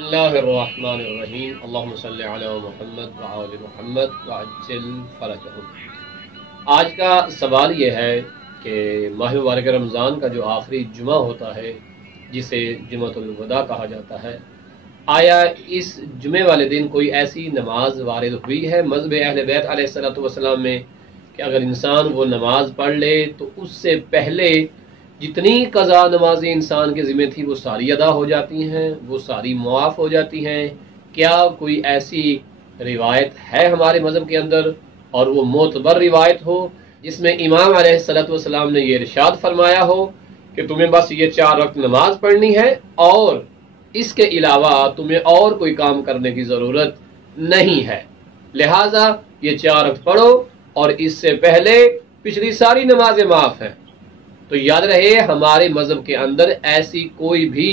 اللہ الرحمن الرحیم اللہم صلی علی محمد وعلی محمد وعجل فرجہم۔ آج کا سوال یہ ہے کہ ماہ مبارک رمضان کا جو آخری جمعہ ہوتا ہے جسے جمعۃ الوداع کہا جاتا ہے، آیا اس جمعے والے دن کوئی ایسی نماز وارد ہوئی ہے مذہب اہل بیت علیہ السلام میں کہ اگر انسان وہ نماز پڑھ لے تو اس سے پہلے جتنی قضا نمازیں انسان کے ذمہ تھی وہ ساری ادا ہو جاتی ہیں، وہ ساری معاف ہو جاتی ہیں؟ کیا کوئی ایسی روایت ہے ہمارے مذہب کے اندر اور وہ معتبر روایت ہو جس میں امام علیہ السلام نے یہ ارشاد فرمایا ہو کہ تمہیں بس یہ 4 وقت نماز پڑھنی ہے اور اس کے علاوہ تمہیں اور کوئی کام کرنے کی ضرورت نہیں ہے، لہٰذا یہ 4 وقت پڑھو اور اس سے پہلے پچھلی ساری نمازیں معاف ہیں؟ تو یاد رہے ہمارے مذہب کے اندر ایسی کوئی بھی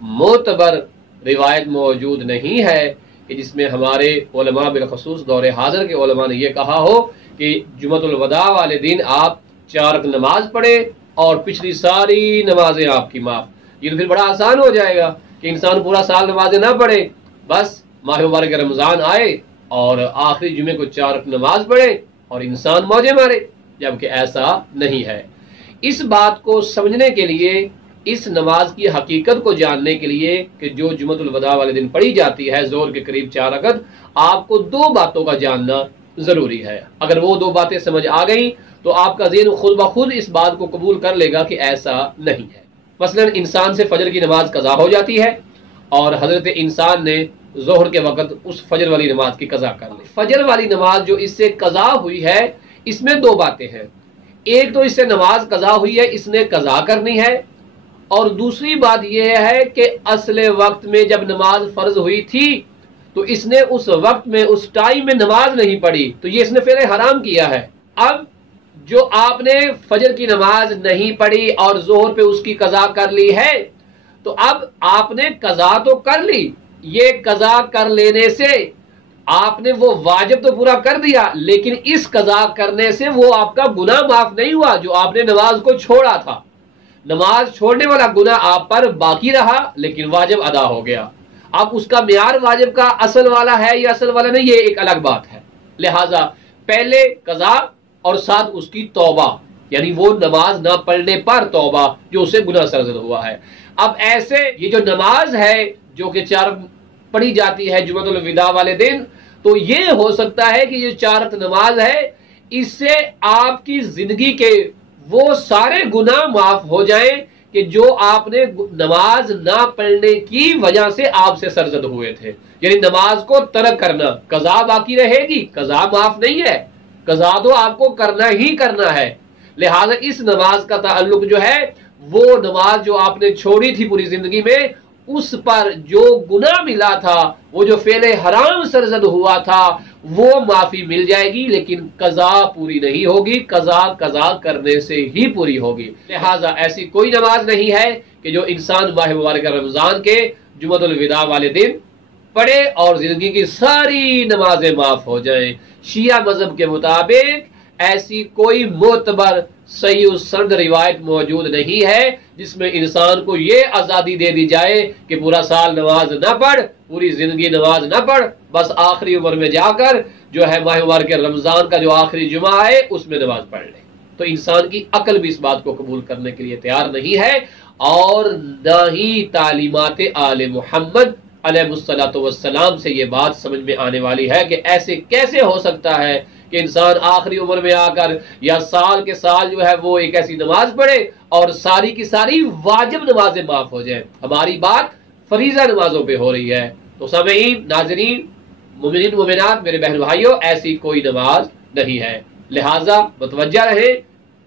معتبر روایت موجود نہیں ہے کہ جس میں ہمارے علماء بالخصوص دور حاضر کے علماء نے یہ کہا ہو کہ جمعۃ الوداع والے دن آپ 4 رکعت نماز پڑھیں اور پچھلی ساری نمازیں آپ کی معاف۔ یہ تو پھر بڑا آسان ہو جائے گا کہ انسان پورا سال نمازیں نہ پڑھے، بس ماہ مبارک رمضان آئے اور آخری جمعے کو 4 رکعت نماز پڑھے اور انسان موجے مارے، جبکہ ایسا نہیں ہے۔ اس بات کو سمجھنے کے لیے، اس نماز کی حقیقت کو جاننے کے لیے کہ جو جمعۃ الوداع والے دن پڑھی جاتی ہے زور کے قریب 4 رکعت، آپ کو 2 باتوں کا جاننا ضروری ہے۔ اگر وہ 2 باتیں سمجھ آ گئیں تو آپ کا ذہن خود بخود اس بات کو قبول کر لے گا کہ ایسا نہیں ہے۔ مثلا انسان سے فجر کی نماز قضا ہو جاتی ہے اور حضرت انسان نے ظہر کے وقت اس فجر والی نماز کی قضا کر لی۔ فجر والی نماز جو اس سے قضا ہوئی ہے اس میں 2 باتیں ہیں، ایک تو اس سے نماز قضا ہوئی ہے، اس نے قضا کرنی ہے، اور دوسری بات یہ ہے کہ اصل وقت میں جب نماز فرض ہوئی تھی تو اس نے اس وقت میں اس ٹائم میں نماز نہیں پڑھی، تو یہ اس نے فعل حرام کیا ہے۔ اب جو آپ نے فجر کی نماز نہیں پڑھی اور ظہر پہ اس کی قضا کر لی ہے تو اب آپ نے قضا تو کر لی، یہ قضا کر لینے سے آپ نے وہ واجب تو پورا کر دیا، لیکن اس قضا کرنے سے وہ آپ کا گناہ معاف نہیں ہوا جو آپ نے نماز کو چھوڑا تھا۔ نماز چھوڑنے والا گناہ آپ پر باقی رہا لیکن واجب ادا ہو گیا۔ اب اس کا معیار واجب کا اصل والا ہے یا اصل والا نہیں، یہ ایک الگ بات ہے۔ لہٰذا پہلے قضا اور ساتھ اس کی توبہ، یعنی وہ نماز نہ پڑھنے پر توبہ جو اسے گناہ سرزد ہوا ہے۔ اب ایسے یہ جو نماز ہے جو کہ 4 پڑھی جاتی ہے جمعۃ الوداع والے دن، تو یہ ہو سکتا ہے کہ یہ 4 رکعت نماز ہے، اس سے آپ کی زندگی کے وہ سارے گناہ معاف ہو جائیں کہ جو آپ نے نماز نہ پڑھنے کی وجہ سے آپ سے سرزد ہوئے تھے، یعنی نماز کو ترک کرنا۔ قضا باقی رہے گی، قضا معاف نہیں ہے، قضا تو آپ کو کرنا ہی کرنا ہے۔ لہٰذا اس نماز کا تعلق جو ہے وہ نماز جو آپ نے چھوڑی تھی پوری زندگی میں، اس پر جو گناہ ملا تھا، وہ جو فعل حرام سرزد ہوا تھا، وہ معافی مل جائے گی، لیکن قضا پوری نہیں ہوگی، قضا کرنے سے ہی پوری ہوگی۔ لہٰذا ایسی کوئی نماز نہیں ہے کہ جو انسان ماہ مبارک رمضان کے جمعۃ الوداع والے دن پڑھے اور زندگی کی ساری نمازیں معاف ہو جائیں۔ شیعہ مذہب کے مطابق ایسی کوئی معتبر صحیح السند روایت موجود نہیں ہے جس میں انسان کو یہ آزادی دے دی جائے کہ پورا سال نماز نہ پڑھ، پوری زندگی نماز نہ پڑھ، بس آخری عمر میں جا کر جو ہے ماہ مبارک رمضان کا جو آخری جمعہ ہے اس میں نماز پڑھ لے۔ تو انسان کی عقل بھی اس بات کو قبول کرنے کے لیے تیار نہیں ہے، اور نہ ہی تعلیمات آل محمد علیہ السلام سے یہ بات سمجھ میں آنے والی ہے کہ ایسے کیسے ہو سکتا ہے کہ انسان آخری عمر میں آ کر یا سال کے سال جو ہے وہ ایک ایسی نماز پڑھے اور ساری کی ساری واجب نمازیں معاف ہو جائیں۔ ہماری بات فریضہ نمازوں پہ ہو رہی ہے۔ تو سامعین، ناظرین، مومنین مومنات، میرے بہن بھائیوں، ایسی کوئی نماز نہیں ہے۔ لہٰذا متوجہ رہیں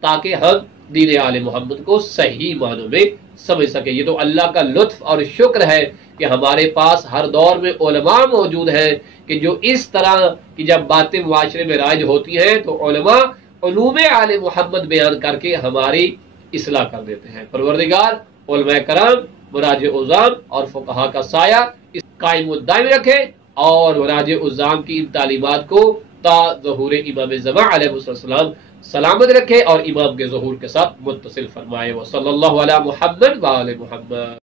تاکہ ہم دین آل محمد کو صحیح معنوں میں سمجھ سکیں۔ یہ تو اللہ کا لطف اور شکر ہے کہ ہمارے پاس ہر دور میں علماء موجود ہیں کہ جو اس طرح کی جب باتیں معاشرے میں رائج ہوتی ہیں تو علماء علوم آل محمد بیان کر کے ہماری اصلاح کر دیتے ہیں۔ پروردگار علماء کرام، مراجع عظام اور فقہا کا سایہ اس قائم و دائم رکھے اور مراجع عظام کی ان تعلیمات کو تا ظہور امام زمان علیہ السلام سلامت رکھے اور امام کے ظہور کے ساتھ متصل فرمائے۔ وصلی اللہ علی محمد وآل محمد۔